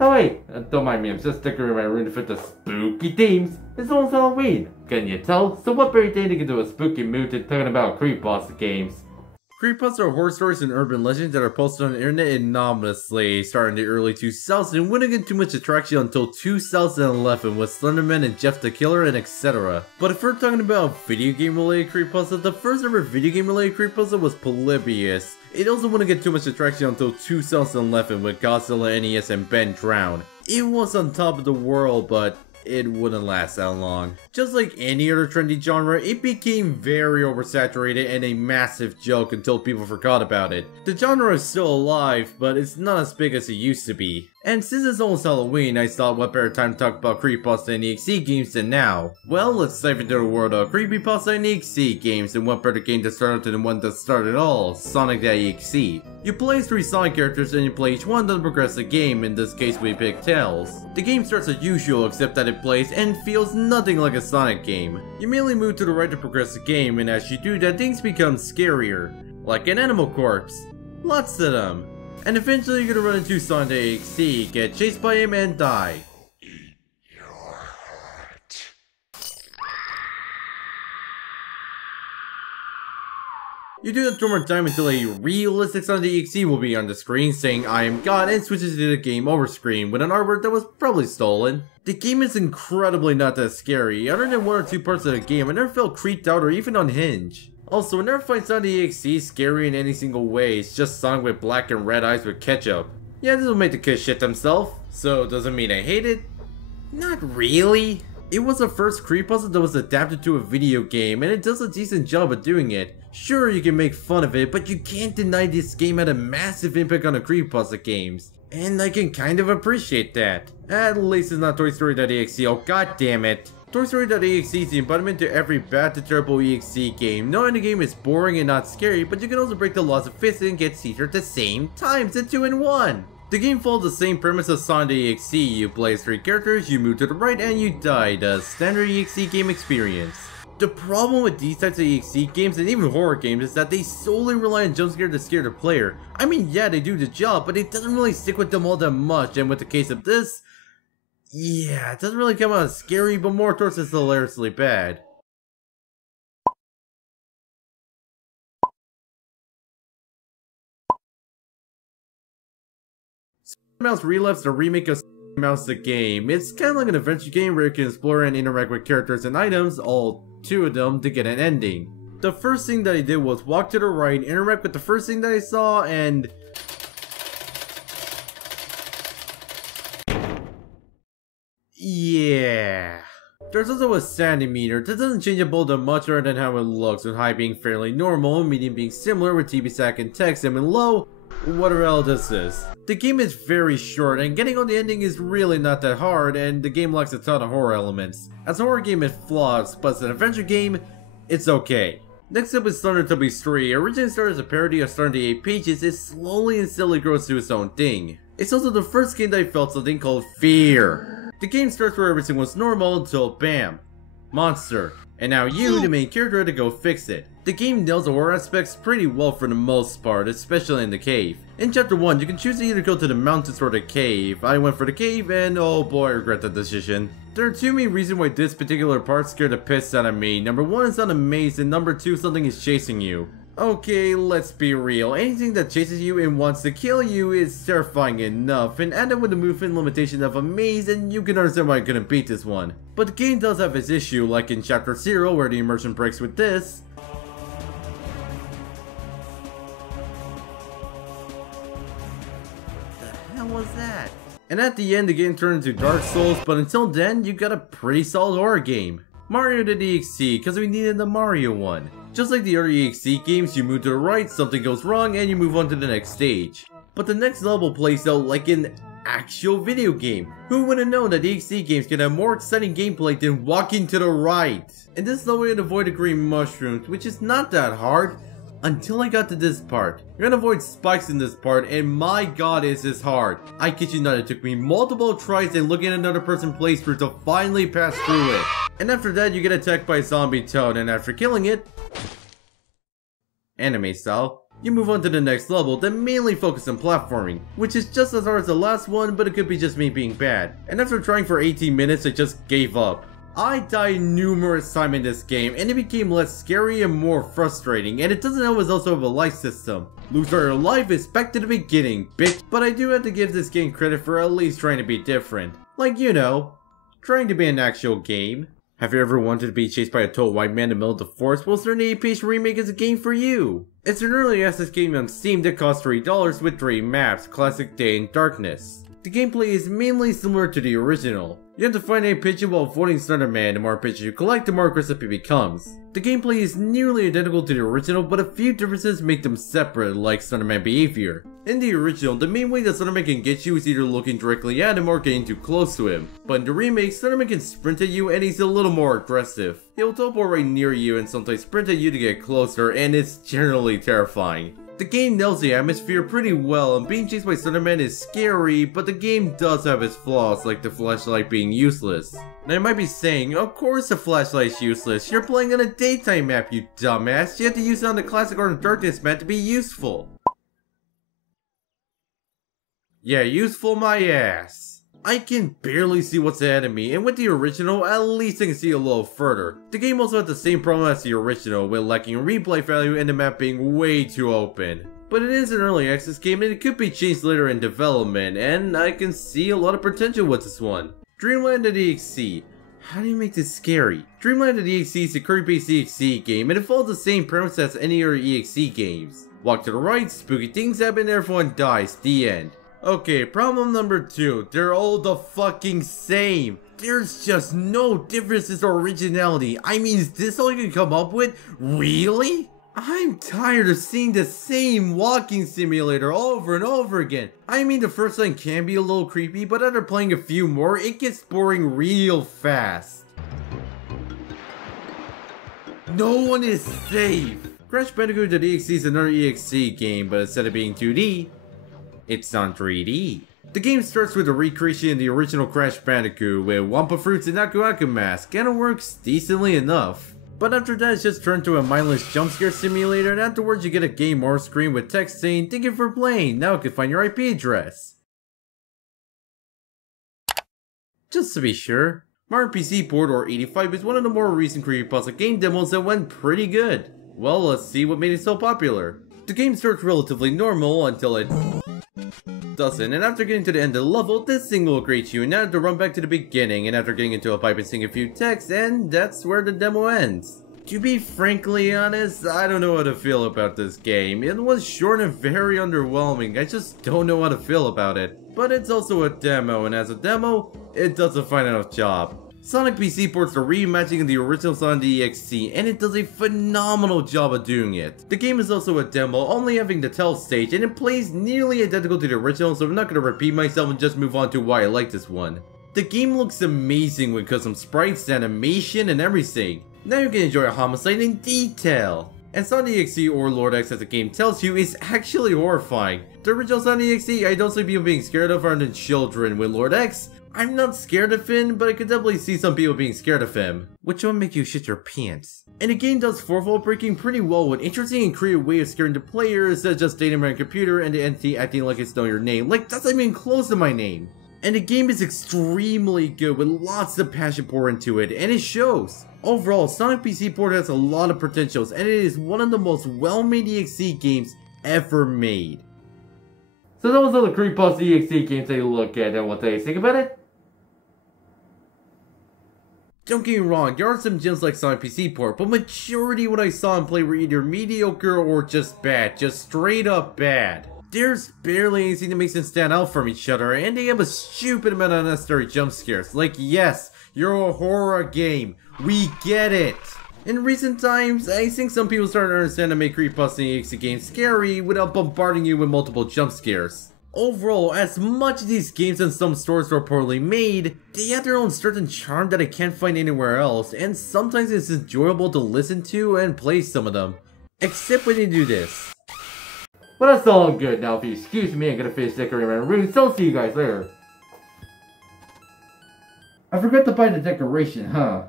Oh wait, don't mind me, I'm just sticking in my room to fit the spooky themes. It's almost Halloween, can you tell? So what better day to get into a spooky mood than talking about Creepypasta games? Creepypasta are horror stories and urban legends that are posted on the internet anonymously, starting in the early 2000s and wouldn't get too much attraction until 2011 with Slenderman and Jeff the Killer and etc. But if we're talking about video game related creepypasta, the first ever video game related creepypasta was Polybius. It also wouldn't get too much attraction until 2011 with Godzilla NES and Ben Drown. It was on top of the world, but it wouldn't last that long. Just like any other trendy genre, it became very oversaturated and a massive joke until people forgot about it. The genre is still alive, but it's not as big as it used to be. And since it's almost Halloween, I thought what better time to talk about Creepypasta and EXE games than now. Well, let's dive into the world of Creepypasta and EXE games, and what better game to start out than the one that started it all, Sonic.EXE. You play as 3 Sonic characters and you play each one to progress the game, in this case we pick Tails. The game starts as usual except that it plays and feels nothing like a Sonic game. You immediately move to the right to progress the game, and as you do that things become scarier. Like an animal corpse. Lots of them. And eventually you're gonna run into Sonic.EXE, get chased by him and die. You do that 2 more times until a realistic Sonic.EXE will be on the screen saying I am God and switches to the game over screen with an artwork that was probably stolen. The game is incredibly not that scary. Other than 1 or 2 parts of the game, I never felt creeped out or even unhinged. Also, I never find Sonic.EXE scary in any single way. It's just Sonic with black and red eyes with ketchup. Yeah, this will make the kid shit themselves. So, does it mean I hate it? Not really. It was the first creepypasta that was adapted to a video game, and it does a decent job of doing it. Sure, you can make fun of it, but you can't deny this game had a massive impact on the creepypasta games. And I can kind of appreciate that. At least it's not Toy Story.EXE, oh god damn it. Toy Story.EXE is the embodiment to every bad to terrible EXE game. Knowing the game is boring and not scary, but you can also break the laws of physics and get seizure at the same times in 2 in 1. The game follows the same premise as Sonic.EXE. You play as 3 characters, you move to the right, and you die. The standard EXE game experience. The problem with these types of EXE games and even horror games is that they solely rely on jump scare to scare the player. I mean, yeah, they do the job, but it doesn't really stick with them all that much, and with the case of this, yeah, it doesn't really come out as scary, but more towards it's hilariously bad. Mouse Relapse, the remake of Mouse the game. It's kind of like an adventure game where you can explore and interact with characters and items, all 2 of them, to get an ending. The first thing that I did was walk to the right, interact with the first thing that I saw, and yeah. There's also a sanity meter that doesn't change up all that much other than how it looks, with high being fairly normal, medium being similar, with TB stack and text, and with low, whatever else this is. The game is very short, and getting on the ending is really not that hard, and the game lacks a ton of horror elements. As a horror game it flaws, but as an adventure game, it's okay. Next up is Thunder-Tubby's 3. Originally started as a parody of Starting the 8 Pages, it slowly and steadily grows to its own thing. It's also the first game that I felt something called fear. The game starts where everything was normal until BAM! Monster. And now you, the main character, had to go fix it. The game nails the horror aspects pretty well for the most part, especially in the cave. In chapter 1, you can choose to either go to the mountains or the cave. I went for the cave and oh boy I regret that decision. There are 2 main reasons why this particular part scared the piss out of me. Number 1 is on a maze and number 2 something is chasing you. Okay, let's be real. Anything that chases you and wants to kill you is terrifying enough, and add that with the movement limitation of a maze and you can understand why I couldn't beat this one. But the game does have its issue, like in chapter 0 where the immersion breaks with this. The hell was that? And at the end the game turned into Dark Souls, but until then you got a pretty solid horror game. Mario.EXE, because we needed the Mario one. Just like the other EXE games, you move to the right, something goes wrong, and you move on to the next stage. But the next level plays out like an actual video game. Who would have known that EXE games can have more exciting gameplay than walking to the right? And this is the way to avoid the green mushrooms, which is not that hard. Until I got to this part. You're gonna avoid spikes in this part, and my god is this hard. I kid you not, it took me multiple tries and looking at another person's playthrough to finally pass through it. And after that you get attacked by a zombie toad, and after killing it, anime style, You move on to the next level that mainly focuses on platforming, which is just as hard as the last one, but it could be just me being bad. And after trying for 18 minutes, I just gave up. I died numerous times in this game, and it became less scary and more frustrating, and it doesn't always also have a life system. Lose all your life is back to the beginning, bitch. But I do have to give this game credit for at least trying to be different. Like, you know, trying to be an actual game. Have you ever wanted to be chased by a tall white man in the middle of the forest? Well, Story.EXE Page Remake is a game for you! It's an early access game on Steam that costs $3 with 3 maps, Classic, Day, and Darkness. The gameplay is mainly similar to the original. You have to find a pigeon while avoiding Slender Man. The more pigeons you collect, the more aggressive it becomes. The gameplay is nearly identical to the original, but a few differences make them separate, like Slender Man behavior. In the original, the main way that Slender Man can get you is either looking directly at him or getting too close to him. But in the remake, Slender Man can sprint at you and he's a little more aggressive. He'll teleport right near you and sometimes sprint at you to get closer, and it's generally terrifying. The game nails the atmosphere pretty well, and being chased by Slender Man is scary, but the game does have its flaws, like the flashlight being useless. Now you might be saying, of course the flashlight's useless, you're playing on a daytime map, you dumbass, you have to use it on the Classic or Darkness map to be useful. Yeah, useful my ass. I can barely see what's ahead of me, and with the original, at least I can see a little further. The game also had the same problem as the original, with lacking replay value and the map being way too open. But it is an early access game and it could be changed later in development, and I can see a lot of potential with this one. Land.EXE. How do you make this scary? Land.EXE is a curry-based EXE game, and it follows the same premise as any other EXE games. Walk to the right, spooky things happen, everyone dies, the end. Okay, problem number 2, they're all the fucking same. There's just no differences or originality. I mean, is this all you can come up with? Really? I'm tired of seeing the same walking simulator over and over again. I mean, the first one can be a little creepy, but after playing a few more, it gets boring real fast. No one is safe. Crash Bandicoot.EXE is another EXE game, but instead of being 2D, it's on 3D. The game starts with a recreation of the original Crash Bandicoot with Wampa Fruits and Aku Aku Mask, and it works decently enough. But after that, it's just turned to a mindless jump scare simulator, and afterwards you get a game over screen with text saying, "Thank you for playing, now you can find your IP address." Just to be sure, Mario PC port or 85 is one of the more recent Creepypasta game demos that went pretty good. Well, let's see what made it so popular. The game starts relatively normal until it doesn't, and after getting to the end of the level, this thing will greet you, and now you have to run back to the beginning, and after getting into a pipe and sing a few texts, and that's where the demo ends. To be frankly honest, I don't know how to feel about this game. It was short and very underwhelming. I just don't know how to feel about it. But it's also a demo, and as a demo, it does a fine enough job. Sonic PC ports the reimagining of the original Sonic.EXE, and it does a phenomenal job of doing it. The game is also a demo, only having the tell stage, and it plays nearly identical to the original, so I'm not going to repeat myself and just move on to why I like this one. The game looks amazing with custom sprites, animation, and everything. Now you can enjoy a homicide in detail. And Sonic.EXE or land.EXE, as the game tells you, is actually horrifying. The original Sonic.EXE, I don't see people being scared of other than children. With land.EXE, I'm not scared of him, but I could definitely see some people being scared of him, which will make you shit your pants. And the game does fourth wall breaking pretty well with interesting and creative way of scaring the player instead of just dating around a computer and the entity acting like it's knowing your name. Like, that's not even close to my name. And the game is extremely good with lots of passion poured into it, and it shows. Overall, Sonic PC port has a lot of potentials, and it is one of the most well-made EXE games ever made. So that was all the Creepypasta EXE games they look at, and what they think about it? Don't get me wrong, there are some gems like Sonic PC port, but majority of what I saw and play were either mediocre or just bad, just straight up bad. There's barely anything that makes them stand out from each other, and they have a stupid amount of unnecessary jump scares. Like, yes, you're a horror game, we get it. In recent times, I think some people started to understand to make Creepypasta EXE games scary without bombarding you with multiple jump scares. Overall, as much as these games and some stories are poorly made, they have their own certain charm that I can't find anywhere else, and sometimes it's enjoyable to listen to and play some of them. Except when you do this. Well, that's all good. Now, if you excuse me, I'm gonna finish decorating my room, so I'll see you guys later. I forgot to buy the decoration, huh?